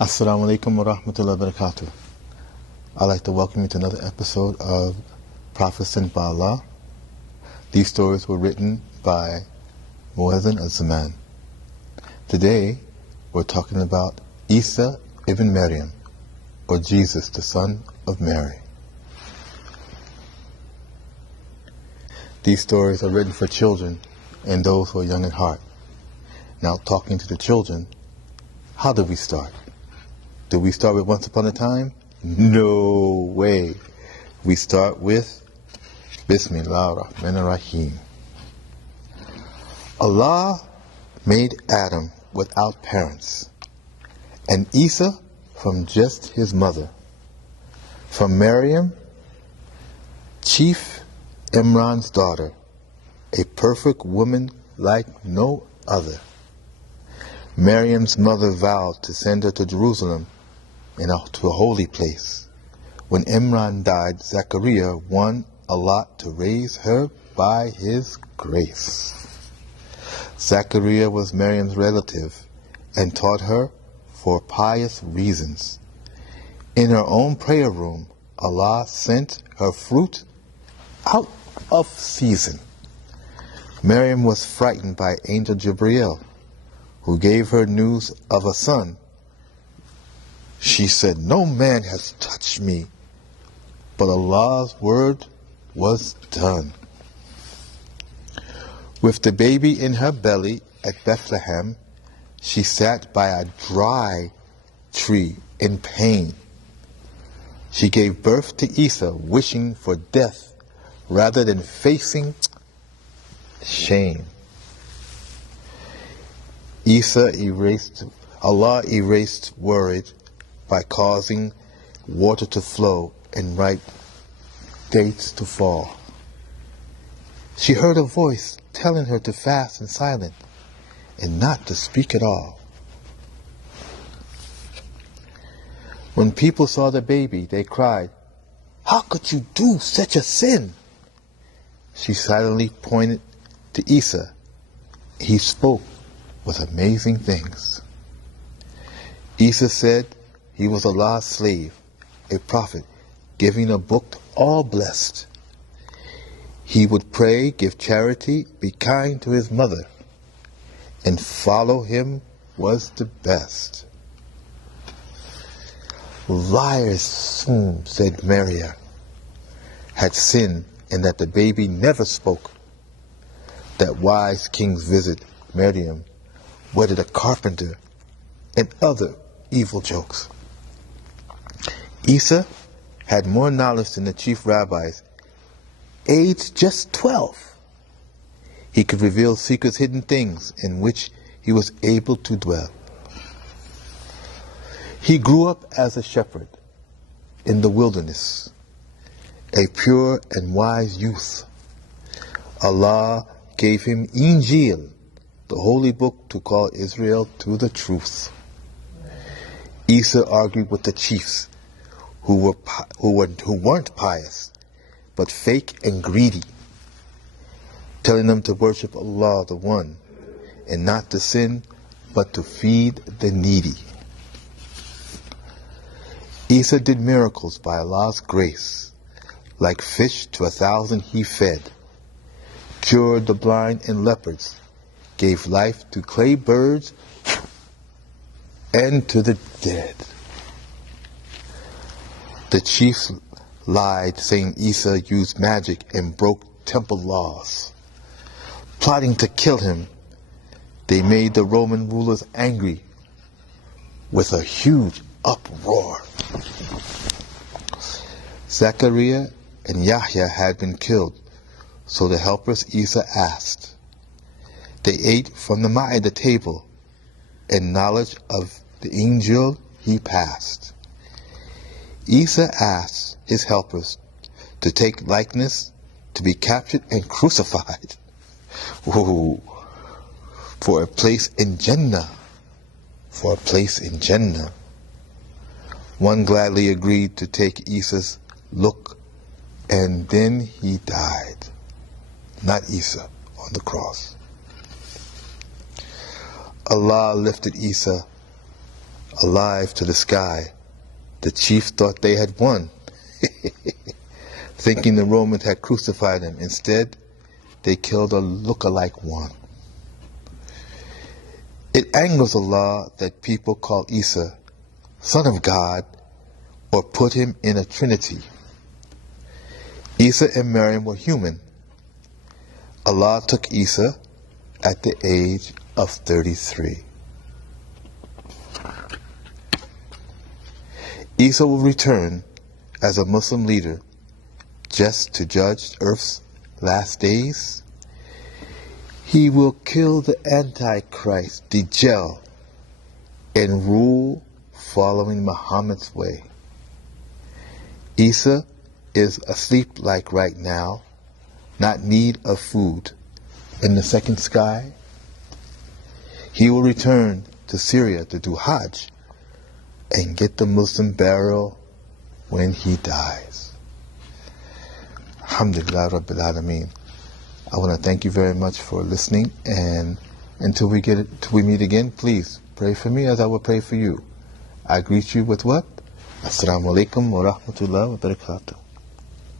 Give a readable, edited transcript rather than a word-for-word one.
Assalamu alaikum wa rahmatullahi wa barakatuh. I'd like to welcome you to another episode of Prophet Sent by Allah. These stories were written by Muazzin al-Zaman. Today, we're talking about Isa ibn Maryam, or Jesus, the son of Mary. These stories are written for children and those who are young at heart. Now, talking to the children, how do we start? Do we start with once upon a time? No way. We start with Bismillah ar-Rahman ar-Rahim. Allah made Adam without parents, and Isa from just his mother. From Maryam, Chief Imran's daughter, a perfect woman like no other. Maryam's mother vowed to send her to Jerusalem and to a holy place. When Imran died, Zachariah won a lot to raise her by his grace. Zachariah was Maryam's relative and taught her for pious reasons. In her own prayer room, Allah sent her fruit out of season. Maryam was frightened by Angel Jibreel, who gave her news of a son. She said, "No man has touched me," but Allah's word was done. With the baby in her belly at Bethlehem, she sat by a dry tree in pain. She gave birth to Isa, wishing for death rather than facing shame. Allah erased worry by causing water to flow and ripe dates to fall. She heard a voice telling her to fast in silence and not to speak at all. When people saw the baby, they cried, "How could you do such a sin?" She silently pointed to Isa. He spoke with amazing things. Isa said he was Allah's slave, a prophet, giving a book to all blessed. He would pray, give charity, be kind to his mother, and follow him was the best. Liars, said Maria, had sinned and that the baby never spoke. That wise king's visit, Maryam, wedded a carpenter, and other evil jokes. Isa had more knowledge than the chief rabbis, aged just 12. He could reveal secrets, hidden things in which he was able to dwell. He grew up as a shepherd in the wilderness, a pure and wise youth. Allah gave him Injil, the holy book to call Israel to the truth. Isa argued with the chiefs who weren't pious, but fake and greedy, telling them to worship Allah the One, and not to sin, but to feed the needy. Isa did miracles by Allah's grace. Like fish to 1,000 he fed, cured the blind and lepers, gave life to clay birds and to the dead. The chiefs lied, saying Isa used magic and broke temple laws. Plotting to kill him, they made the Roman rulers angry with a huge uproar. Zachariah and Yahya had been killed, so the helpers Isa asked. They ate from the Ma'idah table, and knowledge of the angel he passed. Isa asked his helpers to take likeness, to be captured and crucified. Ooh, for a place in Jannah. For a place in Jannah. One gladly agreed to take Isa's look, and then he died. Not Isa on the cross. Allah lifted Isa alive to the sky. The chief thought they had won, thinking the Romans had crucified him. Instead, they killed a look-alike one. It angers Allah that people call Isa Son of God or put him in a trinity. Isa and Maryam were human. Allah took Isa at the age of 33. Isa will return as a Muslim leader just to judge Earth's last days. He will kill the Antichrist, Dajjal, and rule following Muhammad's way. Isa is asleep like right now, not need of food. In the second sky, he will return to Syria to do Hajj and get the Muslim burial when he dies. Alhamdulillah Rabbil Alameen. I want to thank you very much for listening, and until we meet again, please pray for me as I will pray for you. I greet you with what? Assalamu alaikum wa rahmatullahi wa barakatuh.